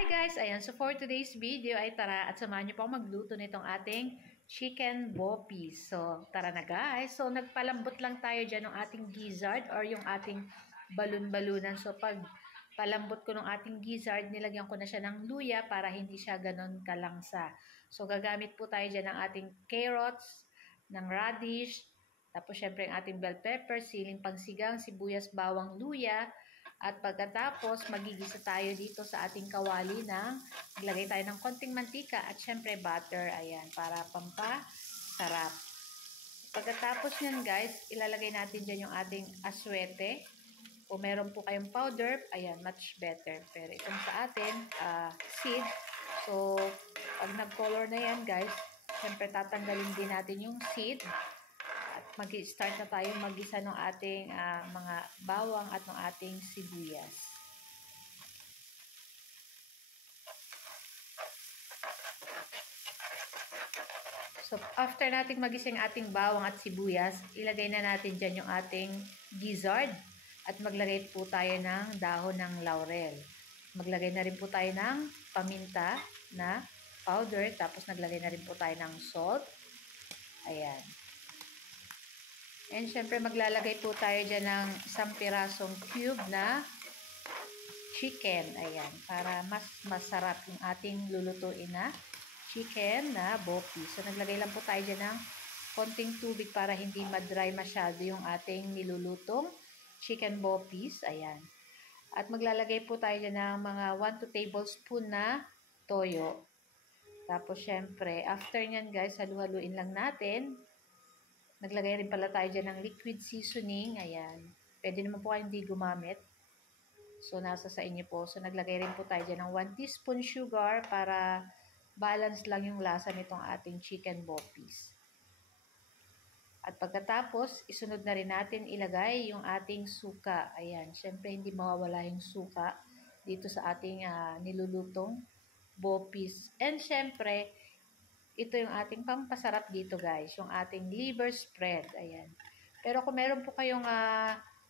Hi guys! Ayan, so for today's video ay tara at samahan niyo po ako magluto nitong ating chicken boppies. So, tara na guys. So, nagpalambot lang tayo dyan ng ating gizzard or yung ating balon-balunan. So, pag palambot ko ng ating gizzard, nilagyan ko na siya ng luya para hindi siya ganon kalangsa. So, gagamit po tayo dyan ng ating carrots, ng radish, tapos syempre ang ating bell pepper, siling pangsigang, sibuyas, bawang, luya. At pagkatapos, magigisa tayo dito sa ating kawali ng maglagay tayo ng konting mantika at syempre butter. Ayan, para pampasarap. Pagkatapos nyan guys, ilalagay natin dyan yung ating aswete. Kung meron po kayong powder, ayan, much better. Pero itong sa atin, seed. So, pag nag-color na yan guys, syempre tatanggalin din natin yung seed. Mag-start na tayo mag-gisa ng ating mga bawang at ng ating sibuyas. So, after nating mag-gisa yung ating bawang at sibuyas, ilagay na natin dyan yung ating gizzard at maglagay po tayo ng dahon ng laurel. Maglagay na rin po tayo ng paminta na powder, tapos naglagay na rin po tayo ng salt. Ayan. And syempre maglalagay po tayo dyan ng isang pirasong cube na chicken. Ayan, para mas masarap yung ating lulutuin na chicken na boppy. So naglagay lang po tayo dyan ng konting tubig para hindi ma-dry masyado yung ating nilulutong chicken boppies. Ayan. At maglalagay po tayo dyan ng mga 1 tablespoon na toyo. Tapos syempre, after nyan guys, halu-haluin lang natin. Naglagay rin pala tayo dyan ng liquid seasoning. Ayan. Pwede naman po kayo hindi gumamit. So, nasa sa inyo po. So, naglagay rin po tayo dyan ng 1 teaspoon sugar para balance lang yung lasa nitong ating chicken boppies. At pagkatapos, isunod na rin natin ilagay yung ating suka. Ayan. Siyempre, hindi mawawala yung suka dito sa ating nilulutong boppies. And siyempre, ito yung ating pampasarap dito guys, yung ating liver spread. Ayan. Pero kung meron po kayong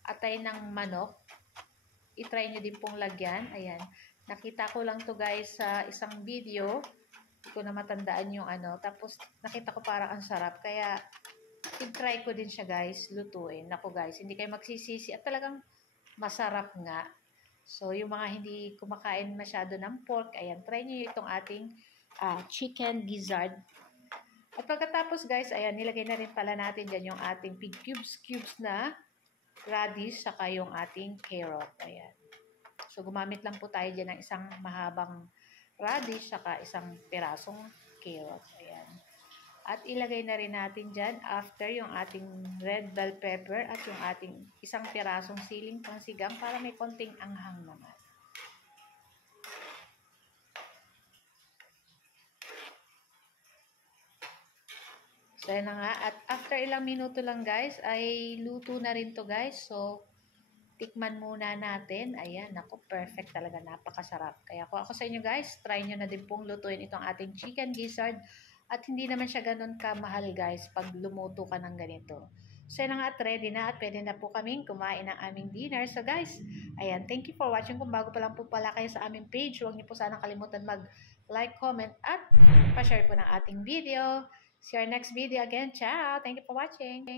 atay ng manok, itry nyo din pong lagyan. Ayan. Nakita ko lang to guys sa isang video. Hindi ko na matandaan yung ano. Tapos nakita ko parang ang sarap. Kaya i-try ko din siya guys, lutuin. Naku guys, hindi kayo magsisisi at talagang masarap nga. So yung mga hindi kumakain masyado ng pork, ayan, try nyo itong ating chicken gizzard. At pagkatapos guys, ayan, nilagay na rin pala natin dyan yung ating big cubes na radish saka yung ating carrot. Ayan. So gumamit lang po tayo dyan ng isang mahabang radish saka isang pirasong carrot. Ayan. At ilagay na rin natin dyan after yung ating red bell pepper at yung ating isang pirasong siling pangsigang para may konting anghang naman. So, yan na nga. At after ilang minuto lang guys, ay luto na rin to guys. So, tikman muna natin. Ayan, naku, perfect talaga. Napakasarap. Kaya kung ako sa inyo guys, try nyo na din pong lutuin itong ating chicken gizzard. At hindi naman siya ganun kamahal guys pag lumuto ka ng ganito. So, yan na nga at ready na at pwede na po kaming kumain ng aming dinner. So guys, ayan, thank you for watching. Kung bago pa lang po pala kayo sa aming page, huwag niyo po sana kalimutan mag-like, comment, at pa-share po ng ating video. See you our next video again. Ciao! Thank you for watching.